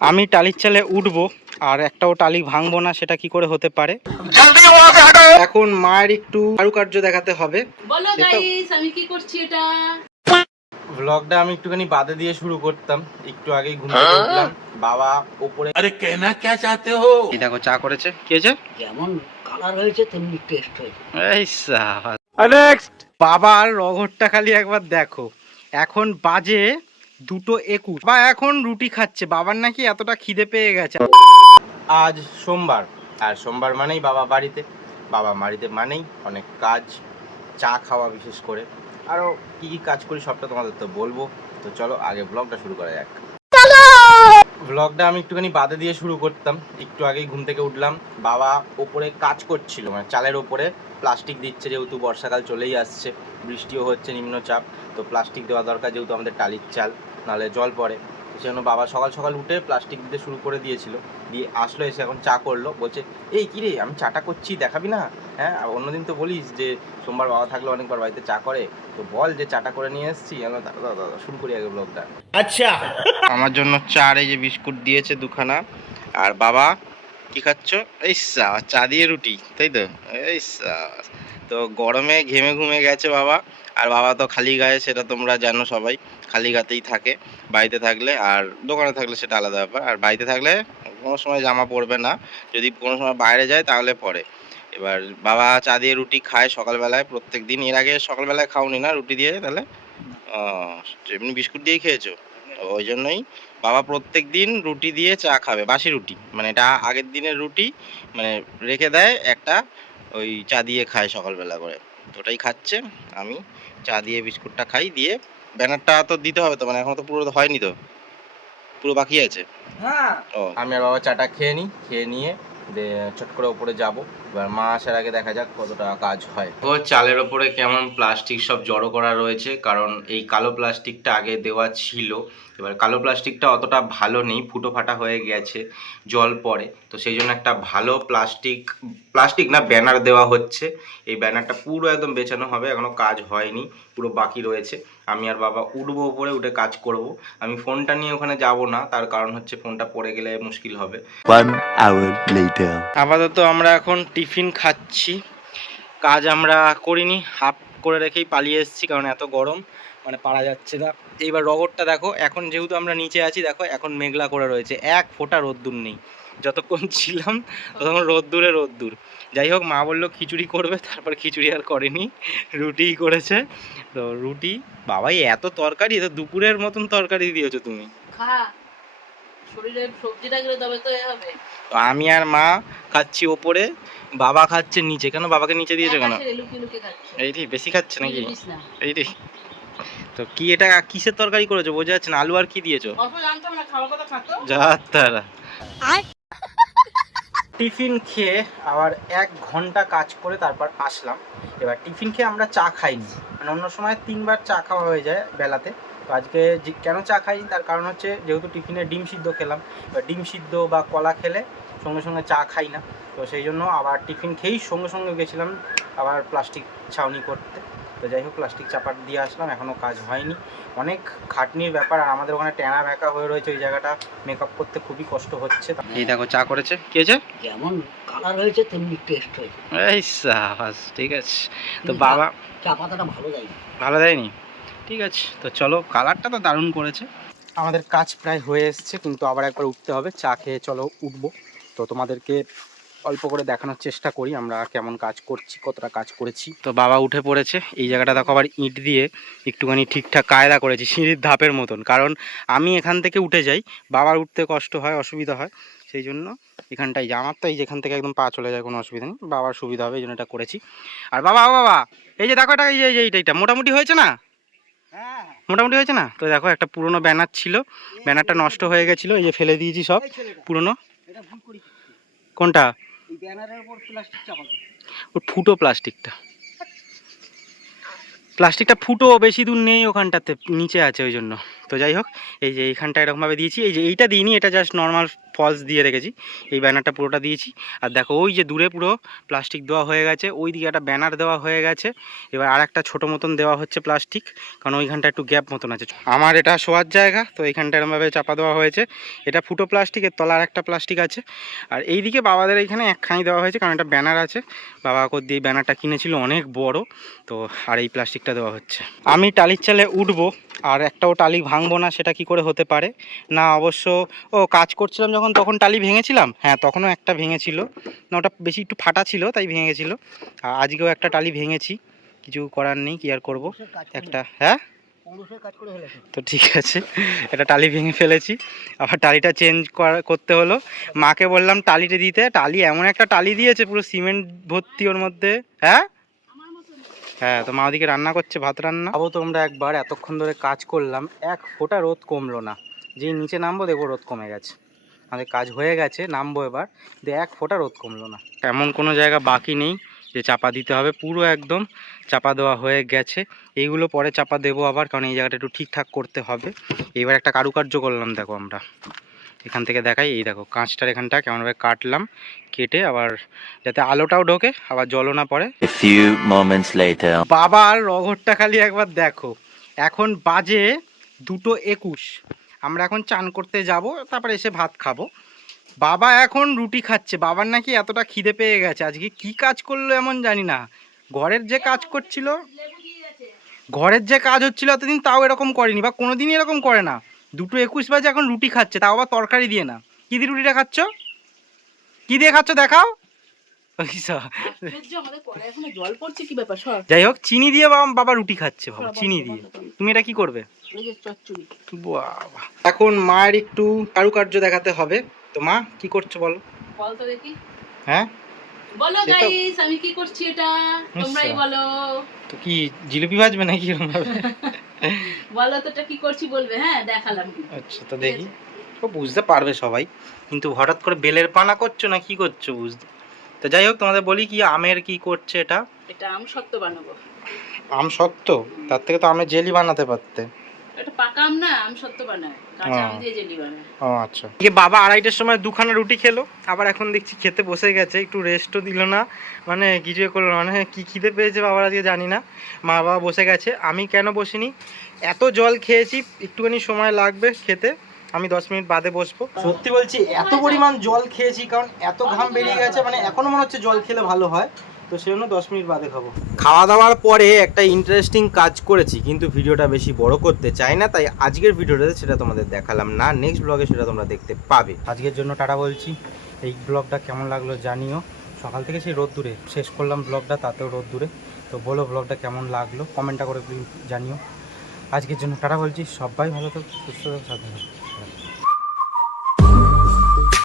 আমি টালির চালে উঠবো আর একটাও টালি ভাঙবো না, সেটা কি করে হতে পারে? এখন মায়ের একটু কারুকার্য দেখাতে হবে। বলো গাইস আমি কি করছি এটা। ব্লগটা আমি একটুখানি বাদে দিয়ে শুরু করতাম, একটু আগেই ঘুম থেকে উঠলাম। বাবা উপরে अरे कहना क्या चाहते हो? এই দেখো চা করেছে। কি হয়েছে? যেমন কালার হয়েছে তেমনি টেস্ট হয়েছে। এই সাবাস। নেক্সট বাবার রগরটা খালি একবার দেখো। এখন বাজে 2:21। বা এখন রুটি খাচ্ছে, বাবার নাকি এতটা খিদে পেয়ে গেছে। আজ সোমবার, আর সোমবার মানেই বাবা বাড়িতে। বাবা বাড়িতে মানেই অনেক কাজ, চা খাওয়া বিশেষ করে। আরও কী কী কাজ করি সবটা তোমাদের তো বলবো। তো চলো আগে ব্লগটা শুরু করা যাক। ব্লগটা আমি একটুখানি বাদে দিয়ে শুরু করতাম, একটু আগেই ঘুম থেকে উঠলাম। বাবা ওপরে কাজ করছিল, মানে চালের ওপরে প্লাস্টিক দিচ্ছে, যেহেতু বর্ষাকাল চলেই আসছে, বৃষ্টিও হচ্ছে, নিম্নচাপ, তো প্লাস্টিক দেওয়া দরকার, যেহেতু আমাদের টালির চাল, নাহলে জল পড়ে। সেজন্য বাবা সকাল সকাল উঠে প্লাস্টিক দিতে শুরু করে দিয়েছিল। দিয়ে আসলো, এসে এখন চা করলো। বলছে এই কিরে আমি চাটা করছি দেখাবি না? হ্যাঁ, অন্যদিন তো বলিস যে সোমবার বাবা থাকলে অনেকবার বাড়িতে চা করে, তো বল যে চাটা করে নিয়ে এসেছি। দাদা শুরু করি আগে ব্লগটা। আচ্ছা, আমার জন্য চা, এই যে বিস্কুট দিয়েছে দুখানা। আর বাবা কি খাচ্ছ? এই চা দিয়ে রুটি, তাই তো? এই তো গরমে ঘেমে ঘুমে গেছে বাবা। আর বাবা তো খালি গায়ে, সেটা তোমরা জানো সবাই, খালি গাতেই থাকে বাড়িতে থাকলে। আর দোকানে থাকলে সেটা আলাদা ব্যাপার। আর বাড়িতে থাকলে কোনো সময় জামা পরবে না, যদি কোনো সময় বাইরে যায় তাহলে পরে। এবার বাবা চা দিয়ে রুটি খায় সকালবেলায় প্রত্যেক দিন। এর আগে সকালবেলায় খাওনি না রুটি দিয়ে? তাহলে এমনি বিস্কুট দিয়েই খেয়েছো? ওই জন্যই বাবা প্রত্যেক দিন রুটি দিয়ে চা খাবে, বাসি রুটি, মানে এটা আগের দিনের রুটি, মানে রেখে দেয় একটা, ওই চা দিয়ে খায় সকালবেলা করে, তো ওটাই খাচ্ছে। আমি চা দিয়ে বিস্কুটটা খাই। দিয়ে ব্যানারটা তো দিতে হবে তো, মানে এখনো তো পুরো হয়নি তো, পুরো বাকি আছে। হ্যাঁ, ও আমি আর বাবা চাটা খেয়ে নিই, খেয়ে নিয়ে চট করে ওপরে যাব। এবার মা আসার আগে দেখা যাক কতটা কাজ হয়। ও চালের ওপরে কেমন প্লাস্টিক সব জড়ো করা রয়েছে, কারণ এই কালো প্লাস্টিকটা আগে দেওয়া ছিল। এবার কালো প্লাস্টিকটা অতটা ভালো নেই, ফুটো ফাটা হয়ে গেছে, জল পড়ে, তো সেই জন্য একটা ভালো প্লাস্টিক না ব্যানার দেওয়া হচ্ছে। এই ব্যানারটা পুরো একদম বেছানো হবে, এখনো কাজ হয়নি, পুরো বাকি রয়েছে। আমি আর বাবা উঠবো, উপরে উঠে কাজ করব। আমি ফোনটা নিয়ে ওখানে যাব না, তার কারণ হচ্ছে ফোনটা পড়ে গেলে মুশকিল হবে। 1 hour later. আপাতত আমরা এখন টিফিন খাচ্ছি, কাজ আমরা করিনি, হাফ করে রেখেই পালিয়ে এসেছি, কারণ এত গরম, মানে পারা যাচ্ছে না। এইবার রগরটা দেখো, এখন যেহেতু আমরা নিচে আছি, দেখো এখন মেঘলা করে রয়েছে, এক ফোঁটা রোদ্দুর নেই। যতক্ষণ ছিলাম ততক্ষণ রোদ্দুর। যাই হোক, মা বললো খিচুড়ি করবে, তারপর খিচুড়ি আর করেনি, রুটিই করেছে। তো রুটি, বাবাই এত তরকারি, তো দুপুরের মতন তরকারি দিয়েছো তুমি। খা, শরীরে সবজিটা গেলে তবে তো হবে। তো আমি আর মা খাচ্ছি ওপরে, বাবা খাচ্ছে নিচে। কেন বাবাকে নিচে দিয়েছো কেন? এইটি বেশি খাচ্ছে নাকি? এইটি তো কি, এটা কিসের তরকারি করেছো বোঝা যাচ্ছে না, আলু আর কি দিয়েছো? যা তারা। টিফিন খেয়ে আবার 1 ঘন্টা কাজ করে তারপর আসলাম। এবার টিফিন খেয়ে আমরা চা খাইনি, মানে অন্য সময় 3বার চা খাওয়া হয়ে যায় বেলাতে। তো আজকে কেন চা খাইনি তার কারণ হচ্ছে, যেহেতু টিফিনে ডিম সিদ্ধ খেলাম, এবার ডিম সিদ্ধ বা কলা খেলে সঙ্গে সঙ্গে চা খাই না, তো সেই জন্য আবার টিফিন খেয়েই সঙ্গে সঙ্গে গেছিলাম আবার প্লাস্টিক ছাউনি করতে। তো যাই হোক, প্লাস্টিক চাপাট দিয়ে আসলাম, এখনও কাজ হয়নি, অনেক খাটনির ব্যাপার। আর আমাদের ওখানে ট্যানা ব্যাকা হয়ে রয়েছে, ওই জায়গাটা মেকআপ করতে খুবই কষ্ট হচ্ছে। এই দেখো চা করেছে। কি হয়েছে? যেমন কালার হয়েছে তেমনি টেস্ট হয়েছে। এই সাবাস, ঠিক আছে। তো বাবা চা পাতাটা ভালো দেয়নি, ঠিক আছে। তো চলো, কালারটা তো দারুণ করেছে। আমাদের কাজ প্রায় হয়ে এসছে, কিন্তু আবার একবার উঠতে হবে। চা খেয়ে চলো উঠবো, তো তোমাদেরকে অল্প করে দেখানোর চেষ্টা করি আমরা কেমন কাজ করছি, কতটা কাজ করেছি। তো বাবা উঠে পড়েছে। এই জায়গাটা দেখো আবার ইট দিয়ে একটুখানি ঠিকঠাক কায়দা করেছি, সিঁড়ির ধাপের মতন, কারণ আমি এখান থেকে উঠে যাই, বাবার উঠতে কষ্ট হয়, অসুবিধা হয়, সেই জন্য এখানটাই, আমার তো এই যেখান থেকে একদম পা চলে যায়, কোনো অসুবিধা নেই, বাবার সুবিধা হবে এই জন্য এটা করেছি। আর বাবা এই যে দেখো, এটা এই যে এইটা মোটামুটি হয়েছে না? মোটামুটি হয়েছে না? তো দেখো, একটা পুরনো ব্যানার ছিল, ব্যানারটা নষ্ট হয়ে গেছিলো, এই যে ফেলে দিয়েছি সব পুরনো। কোনটা? ওর ফুটো প্লাস্টিকটা ফুটো বেশি দূর নেই ওখানটাতে, নিচে আছে, ওই জন্য তো যাই হোক, এই যে এইখানটা এরকমভাবে দিয়েছি, এই যে এইটা দিইনি, এটা জাস্ট নর্মাল ফলস দিয়ে রেখেছি, এই ব্যানারটা পুরোটা দিয়েছি। আর দেখো ওই যে দূরে পুরো প্লাস্টিক দেওয়া হয়ে গেছে, ওই দিকে একটা ব্যানার দেওয়া হয়ে গেছে, এবার আর একটা ছোটো মতন দেওয়া হচ্ছে প্লাস্টিক, কারণ ওইখানটা একটু গ্যাপ মতন আছে। আমার এটা শোয়ার জায়গা, তো এইখানটা এরকমভাবে চাপা দেওয়া হয়েছে, এটা ফুটো প্লাস্টিকের, তলার একটা প্লাস্টিক আছে। আর এই দিকে বাবাদের এইখানে একখানি দেওয়া হয়েছে, কারণ এটা ব্যানার আছে, বাবা দিয়ে ব্যানারটা কিনেছিল অনেক বড়, তো আর এই প্লাস্টিকটা দেওয়া হচ্ছে। আমি টালির চালে উঠবো, আর একটাও টালি ভাঙবো না, সেটা কি করে হতে পারে না, অবশ্য ও কাজ করছিলাম যখন তখন টালি ভেঙেছিলাম, হ্যাঁ তখনও একটা ভেঙেছিল না, ওটা বেশি একটু ফাটা ছিল তাই ভেঙে গেছিলো। আর আজকেও একটা টালি ভেঙেছি, কিছু করার নেই, কি আর করবো একটা। হ্যাঁ তো ঠিক আছে, এটা টালি ভেঙে ফেলেছি, আবার টালিটা চেঞ্জ করতে হলো। মাকে বললাম টালিটা দিতে, টালি এমন একটা টালি দিয়েছে পুরো সিমেন্ট ভর্তি ওর মধ্যে। হ্যাঁ হ্যাঁ, তো মা ওদিকে রান্না করছে, ভাত রান্না। আবো তোমরা একবার, এতক্ষণ ধরে কাজ করলাম, এক ফোঁটা রোদ কমলো না, যেই নিচে নামবো দেখবো রোদ কমে গেছে, আমাদের কাজ হয়ে গেছে, নামবো এবার, এক ফোঁটা রোদ কমলো না। এমন কোনো জায়গা বাকি নেই যে চাপা দিতে হবে, পুরো একদম চাপা দেওয়া হয়ে গেছে। এইগুলো পরে চাপা দেবো আবার, কারণ এই জায়গাটা একটু ঠিকঠাক করতে হবে। এবার একটা কারুকার্য করলাম, দেখো আমরা এখান থেকে দেখাই, এই দেখো কাঁচটার এখানটা কেমনভাবে কাটলাম, কেটে আবার যাতে আলোটাও ঢোকে, আবার জলও না পড়ে। A few moments later. বাবার রঘরটা খালি একবার দেখো, এখন বাজে 2:21, আমরা এখন চান করতে যাব, তারপরে এসে ভাত খাবো। বাবা এখন রুটি খাচ্ছে, বাবার নাকি এতটা খিদে পেয়ে গেছে, আজকে কি কাজ করলো এমন জানি না, ঘরের যে কাজ করছিল, ঘরের যে কাজ হচ্ছিল এতদিন তাও এরকম করেনি, বা কোনোদিনই এরকম করে না। 2:21 বাজে এখন রুটি খাচ্ছে, তাও আবার তরকারি দিয়ে না। কি দিয়ে রুটিটা খাচ্ছ, কি দিয়ে খাচ্ছ দেখাও। যাই হোক, চিনি দিয়ে বাবা রুটি খাচ্ছে, বাবা চিনি দিয়ে। তুমি এটা কি করবে? বাবা, এখন মায়ের একটু কারুকার্য দেখাতে হবে, তো মা কি করছো বলো? বলতো দেখি। হ্যাঁ বলো গাইস, আমি কি করছি এটা তোমরাই বলো। তো কি জিলিপি ভাজবে নাকি এরকম ভাবে? বলো তো এটা কি করছি বলবে, হ্যাঁ দেখালাম। আচ্ছা তো দেখি, তো বুঝতে পারবে সবাই, কিন্তু হঠাৎ করে বেলের পানা করছো না কি করছো বুঝতে। তো যাই হোক, তোমাদের বলি কি আমের কি করছে এটা আম সত্ত্ব বানাবো। আম সত্ত্ব? তার থেকে তো আমের জেলি বানাতে পারতে। এটা পাকা আম না, আম সত্ত্ব বানায়, কাঁচা আম দিয়ে জেলি বানায়। ও আচ্ছা। এই বাবা 2:30টার সময় দুখানা রুটি খেলো, আবার এখন দেখছি খেতে বসে গেছে, একটু রেস্টও দিল না, মানে কিছু করলো না, মানে কি খিদে পেয়েছে বাবার আজকে জানি না। মা বাবা বসে গেছে, আমি কেন বসিনি, এত জল খেয়েছি, একটুখানি সময় লাগবে খেতে, আমি 10 মিনিট বাদে বসবো। সত্যি বলছি, এত পরিমাণ জল খেয়েছি, কারণ এত ঘাম বেরিয়ে গেছে, মানে এখনো মনে হচ্ছে জল খেলে ভালো হয়, তো সেজন্য 10 মিনিট বাদে খাবো। খাওয়া দাওয়ার পরে একটা ইন্টারেস্টিং কাজ করেছি, কিন্তু ভিডিওটা বেশি বড় করতে চাই না, তাই আজকের ভিডিওটাতে সেটা তোমাদের দেখালাম না, নেক্সট ব্লগে সেটা তোমরা দেখতে পাবে। আজকের জন্য টাটা বলছি, এই ব্লগটা কেমন লাগলো জানিও, সকাল থেকে সেই রোদ দূরে শেষ করলাম ব্লগটা, তাতেও রোদ দূরে, তো বলো ব্লগটা কেমন লাগলো কমেন্টটা করে প্লিজ জানিও। আজকের জন্য টাটা বলছি, সবাই ভালো থাকো, সুস্থ থাকো, সাবধানে থাকো।